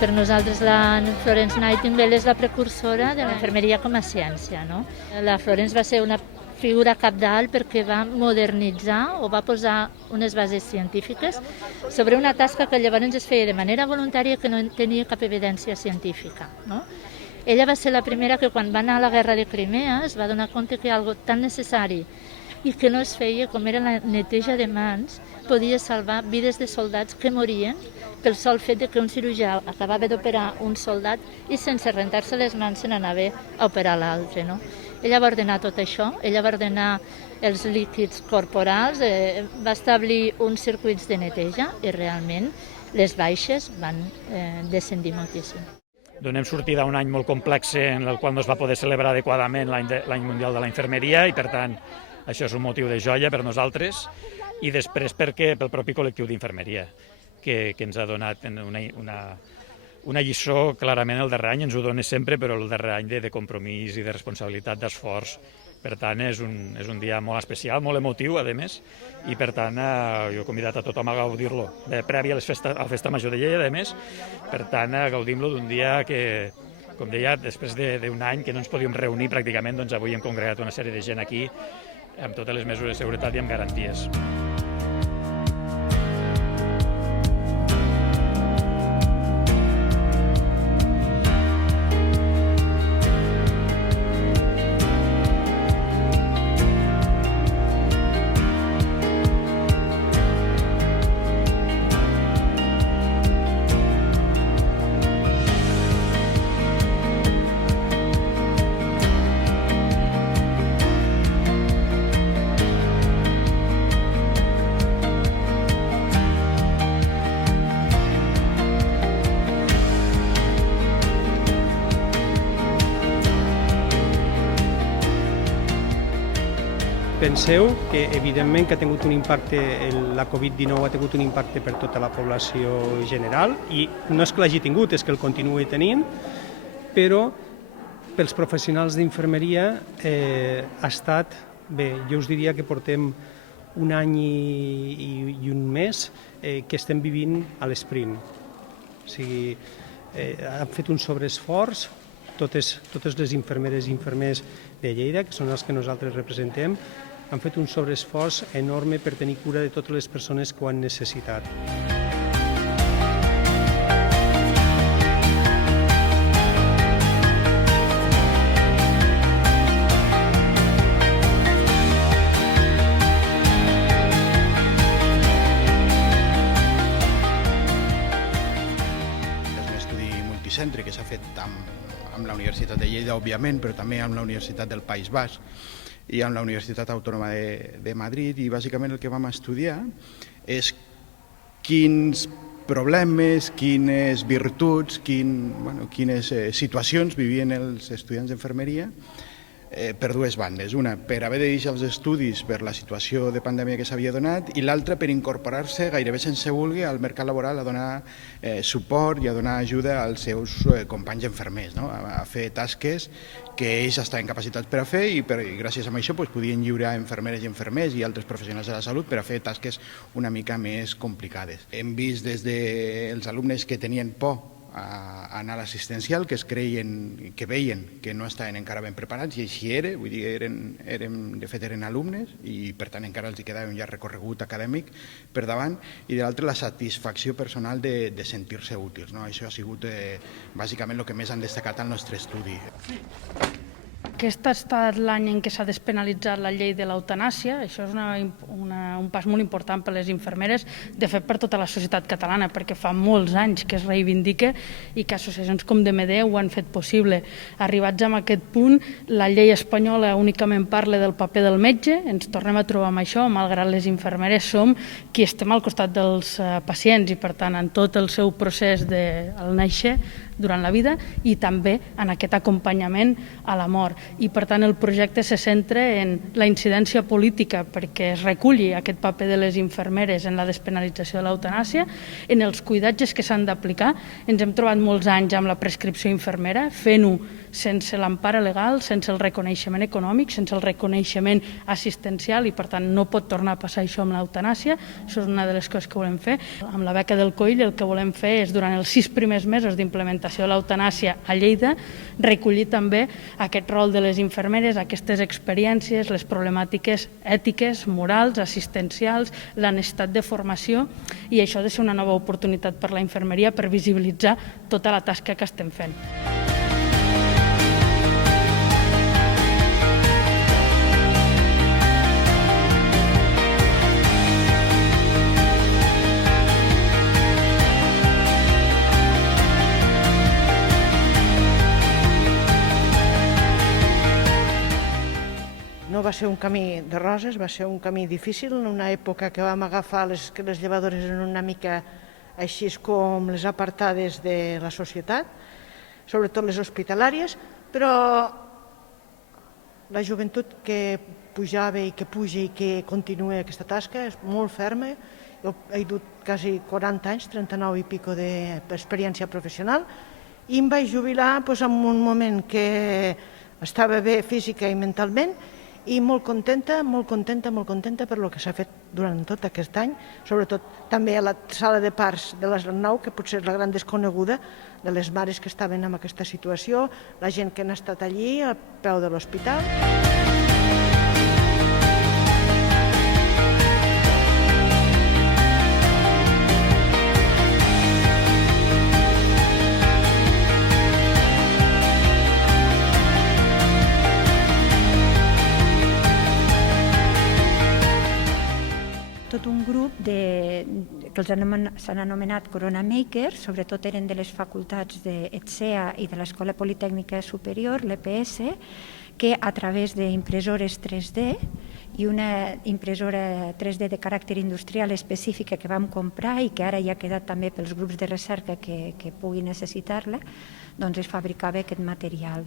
Per nosaltres la Florence Nightingale és la precursora de la infermeria com a ciència, no? La Florence va ser una figura cabdal perquè va modernitzar o va posar unes bases científiques sobre una tasca que llavors es feia de manera voluntària que no tenia cap evidència científica, no? Ella va ser la primera que quan va anar a la guerra de Crimea es va donar compte que algo tan necessari i que no es feia, com era la neteja de mans, podia salvar vides de soldats que morien pel sol fet de que un cirurgià acabava d'operar un soldat i sense rentar-se les mans se n'anava a operar l'altre, no? Ella va ordenar tot això, ella va ordenar els líquids corporals, va establir uns circuits de neteja i realment les baixes van descendir moltíssim. Donem sortida a un any molt complex en el qual no es va poder celebrar adequadament l'any mundial de la infermeria i per tant això és un motiu de joia per nosaltres i després pel propi col·lectiu d'infermeria que ens ha donat una lliçó clarament el darrer any, ens ho dona sempre, però el darrer any de compromís i de responsabilitat, d'esforç. Per tant, és un dia molt especial, molt emotiu, a més, i per tant jo he convidat a tothom a gaudir-lo. Prèvia a la Festa Major de Lleida, a més, per tant, gaudim-lo d'un dia que, com deia, després d'un any que no ens podíem reunir pràcticament, doncs avui hem congregat una sèrie de gent aquí amb totes les mesures de seguretat i amb garanties. Penseu que, evidentment, que ha tingut un impacte, la Covid-19 ha tingut un impacte per tota la població general i no és que l'hagi tingut, és que el continuï tenint, però pels professionals d'infermeria ha estat, bé, jo us diria que portem un any i un mes que estem vivint a l'esprint. O sigui, han fet un sobreesforç, totes les infermeres i infermers de Lleida, que són els que nosaltres representem, han fet un sobreesforç enorme per tenir cura de totes les persones que ho han necessitat. És un estudi multicèntric que s'ha fet amb la Universitat de Lleida, òbviament, però també amb la Universitat del País Basc i amb la Universitat Autònoma de Madrid, i bàsicament el que vam estudiar és quins problemes, quines virtuts, quines situacions vivien els estudiants d'infermeria per dues bandes. Una, per haver de deixar els estudis per la situació de pandèmia que s'havia donat, i l'altra per incorporar-se gairebé sense voler al mercat laboral, a donar suport i a donar ajuda als seus companys infermers, no? A fer tasques que ells estaven capacitats per a fer i gràcies a això podien lliurar infermeres i infermers i altres professionals de la salut per a fer tasques una mica més complicades. Hem vist des dels alumnes que tenien por a anar a l'assistencial, que veien que no estaven encara ben preparats, i així era, vull dir, de fet eren alumnes i per tant encara els quedava un llarg recorregut acadèmic per davant, i de l'altre la satisfacció personal de sentir-se útils, no? Això ha sigut bàsicament el que més han destacat al nostre estudi. Aquest ha estat l'any en què s'ha despenalitzat la llei de l'eutanàsia. Això és un pas molt important per a les infermeres, de fet per tota la societat catalana, perquè fa molts anys que es reivindica i que associacions com DMD ho han fet possible. Arribats a aquest punt, la llei espanyola únicament parla del paper del metge, ens tornem a trobar amb això, malgrat les infermeres som qui estem al costat dels pacients i per tant en tot el seu procés al néixer, durant la vida, i també en aquest acompanyament a la mort. I per tant el projecte se centra en la incidència política perquè es reculli aquest paper de les infermeres en la despenalització de l'eutanàsia, en els cuidatges que s'han d'aplicar. Ens hem trobat molts anys amb la prescripció infermera, fent-ho sense l'empara legal, sense el reconeixement econòmic, sense el reconeixement assistencial i, per tant, no pot tornar a passar això amb l'eutanàsia. Això és una de les coses que volem fer. Amb la beca del COIL el que volem fer és, durant els 6 primers mesos d'implementació de l'eutanàsia a Lleida, recollir també aquest rol de les infermeres, aquestes experiències, les problemàtiques ètiques, morals, assistencials, la necessitat de formació, i això ha de ser una nova oportunitat per la infermeria per visibilitzar tota la tasca que estem fent. No va ser un camí de roses, va ser un camí difícil, en una època que vam agafar les llevadores en una mica així com les apartades de la societat, sobretot les hospitalàries, però la joventut que pujava i que puja i que continua aquesta tasca és molt ferma. Jo he dut quasi 40 anys, 39 i pico d'experiència professional, i em vaig jubilar en un moment que estava bé física i mentalment, i molt contenta per lo que s'ha fet durant tot aquest any, sobretot també a la sala de parts de l'Arnau, que potser és la gran desconeguda de les mares que estaven en aquesta situació, la gent que han estat allí al peu de l'hospital. Tot un grup que s'han anomenat Corona Makers, sobretot eren de les facultats d'ETSEA i de l'Escola Politècnica Superior, l'EPS, que a través d'impressores 3D i una impressora 3D de caràcter industrial específica que vam comprar i que ara ja ha quedat també pels grups de recerca que puguin necessitar-la, doncs es fabricava aquest material.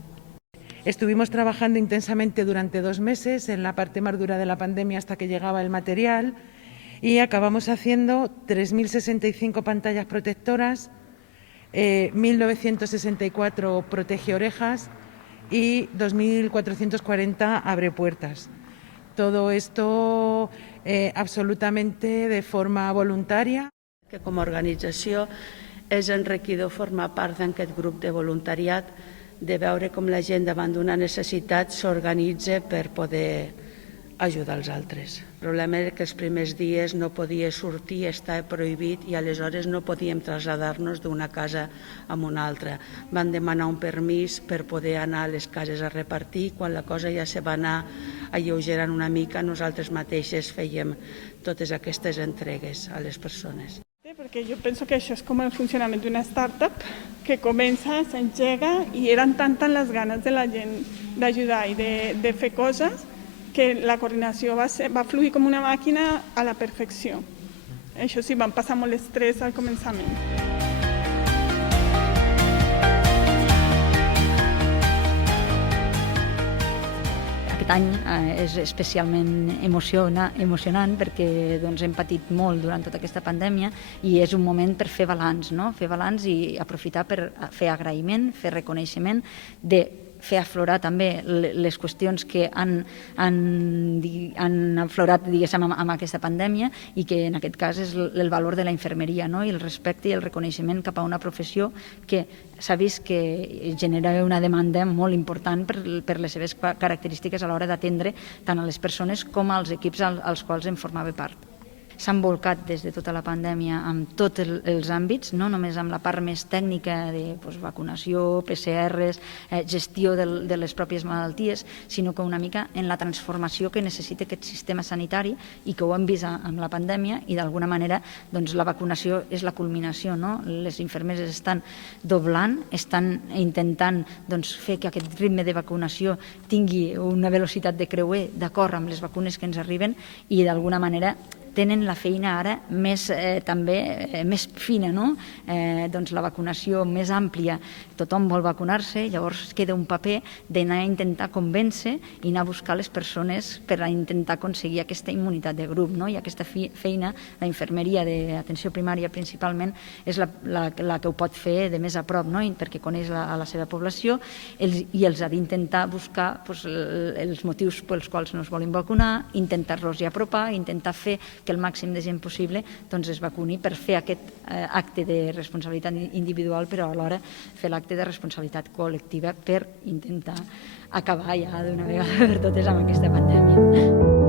Estuvimos trabajando intensamente durante 2 meses en la parte más dura de la pandemia hasta que llegaba el material y acabamos haciendo 3.065 pantallas protectoras, 1.964 protegeorejas y 2.440 abrepuertas. Todo esto absolutamente de forma voluntaria. Que com a organització és enriquidor formar part d'aquest grup de voluntariat, de veure com la gent davant d'una necessitat s'organitza per poder ajudar els altres. El problema és que els primers dies no podia sortir, estava prohibit i aleshores no podíem traslladar-nos d'una casa a una altra. Van demanar un permís per poder anar a les cases a repartir. Quan la cosa ja se va anar alleugerant una mica, nosaltres mateixes fèiem totes aquestes entregues a les persones. Perquè jo penso que això és com el funcionament d'una startup que comença, s'engega i eren tantes les ganes de la gent d'ajudar i de fer coses que la coordinació va fluir com una màquina a la perfecció. Això sí, van passar molt estrès al començament. Aquest any és especialment emocionant perquè hem patit molt durant tota aquesta pandèmia i és un moment per fer balanç, fer balanç i aprofitar per fer agraïment, fer reconeixement, de fer aflorar també les qüestions que han aflorat amb aquesta pandèmia i que en aquest cas és el valor de la infermeria i el respecte i el reconeixement cap a una professió que s'ha vist que genera una demanda molt important per les seves característiques a l'hora d'atendre tant a les persones com als equips als quals en formava part. S'han volcat des de tota la pandèmia amb tots els àmbits, no només amb la part més tècnica de vacunació, PCRs, gestió de les pròpies malalties, sinó que una mica en la transformació que necessita aquest sistema sanitari i que ho hem vist amb la pandèmia i d'alguna manera la vacunació és la culminació. Les infermeres estan doblant, estan intentant fer que aquest ritme de vacunació tingui una velocitat de creuer d'acord amb les vacunes que ens arriben i d'alguna manera tenen la feina ara més més fina, no? Doncs la vacunació més àmplia, tothom vol vacunar-se, llavors queda un paper d'anar a intentar convèncer i anar a buscar les persones per a intentar aconseguir aquesta immunitat de grup, no? I aquesta feina, la infermeria d'atenció primària principalment, és la que ho pot fer de més a prop, no? Perquè coneix la seva població i els ha d'intentar buscar els motius pels quals no es volen vacunar, intentar-los apropar, intentar fer que el màxim de gent possible es vacuni per fer aquest acte de responsabilitat individual, però alhora fer l'acte de responsabilitat col·lectiva per intentar acabar ja d'una vegada per totes amb aquesta pandèmia.